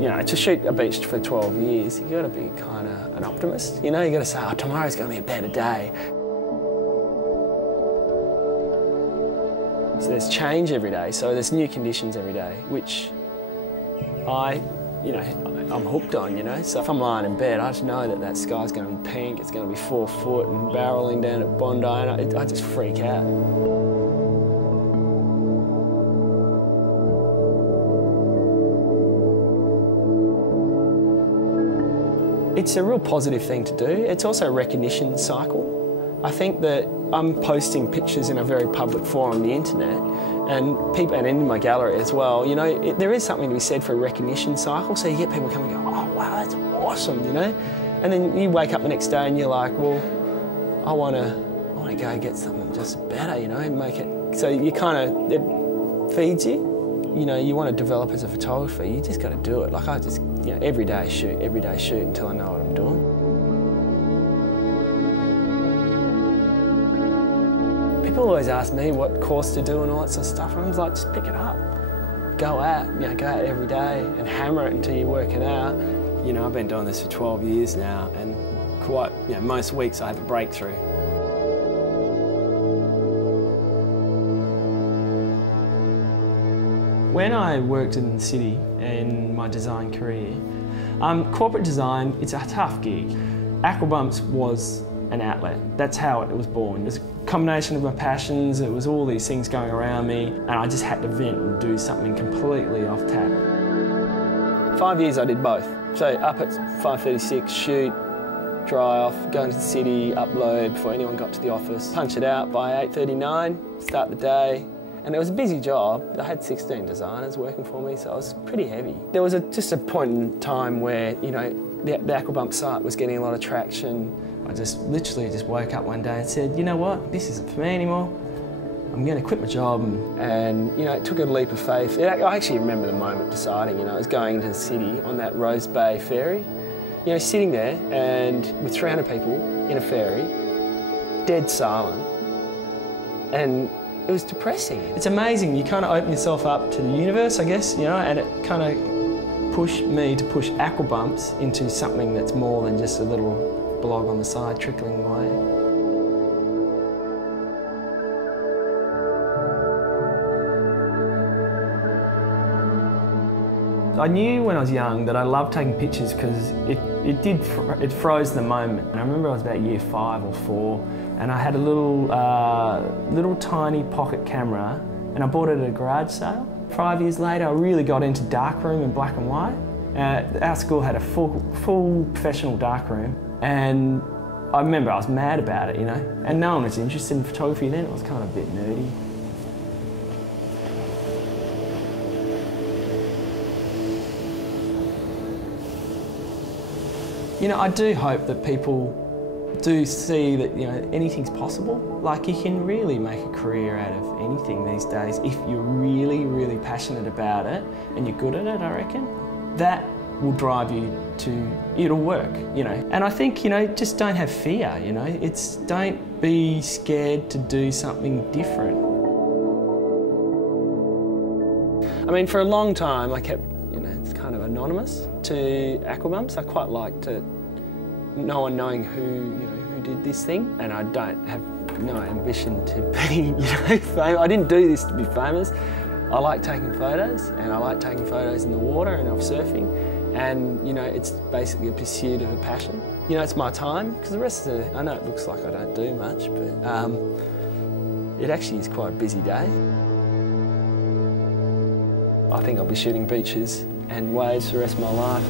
you know, to shoot a beach for 12 years, you've got to be kind of an optimist. You know, you've got to say, oh, tomorrow's going to be a better day. So there's change every day, so there's new conditions every day, which I'm hooked on, you know. So if I'm lying in bed, I just know that that sky's going to be pink, it's going to be 4 foot and barrelling down at Bondi, and I just freak out. It's a real positive thing to do. It's also a recognition cycle. I think that I'm posting pictures in a very public forum on the internet, and people, and in my gallery as well, you know, there is something to be said for a recognition cycle. So you get people coming and go, oh wow, that's awesome, you know? And then you wake up the next day and you're like, well, I want to go get something just better, you know, and make it. So you kind of, it feeds you. You know, you want to develop as a photographer, you just got to do it. Like I just, you know, every day shoot until I know what I'm doing. People always ask me what course to do and all that sort of stuff, and I was like, just pick it up. Go out every day and hammer it until you work it out. You know, I've been doing this for 12 years now, and quite, you know, most weeks I have a breakthrough. When I worked in the city in my design career, corporate design, it's a tough gig. Aquabumps was an outlet. That's how it was born. It was a combination of my passions, it was all these things going around me, and I just had to vent and do something completely off tap. 5 years I did both. So up at 5:36, shoot, dry off, go into the city, upload before anyone got to the office, punch it out by 8:39, start the day. And it was a busy job. I had 16 designers working for me, so it was pretty heavy. There was just a point in time where, you know, the Aquabump site was getting a lot of traction. I just literally woke up one day and said, you know what, this isn't for me anymore. I'm going to quit my job. And you know, it took a leap of faith. I actually remember the moment deciding, you know, I was going into the city on that Rose Bay ferry, you know, sitting there and with 300 people in a ferry, dead silent. And it was depressing. It's amazing, you kind of open yourself up to the universe, I guess, you know, and it kind of pushed me to push Aquabumps into something that's more than just a little blog on the side trickling away. I knew when I was young that I loved taking pictures because it froze the moment. And I remember I was about year 5 or 4, and I had a little tiny pocket camera, and I bought it at a garage sale. 5 years later, I really got into darkroom and black and white. Our school had a full professional darkroom, and I remember I was mad about it, you know. And no one was interested in photography then. It was kind of a bit nerdy. You know, I do hope that people do see that, you know, anything's possible. Like, you can really make a career out of anything these days if you're really, really passionate about it and you're good at it, I reckon. That will drive you to, it'll work, you know. And I think, you know, just don't have fear, you know. Don't be scared to do something different. I mean, for a long time I kept, you know, it's kind of anonymous to Aquabumps. I quite liked it, no one knowing who did this thing, and I don't have no ambition to be, you know, famous. I didn't do this to be famous. I like taking photos, and I like taking photos in the water and of surfing, and you know, it's basically a pursuit of a passion. You know, it's my time, because the rest of I know it looks like I don't do much, but it actually is quite a busy day. I think I'll be shooting beaches and waves for the rest of my life.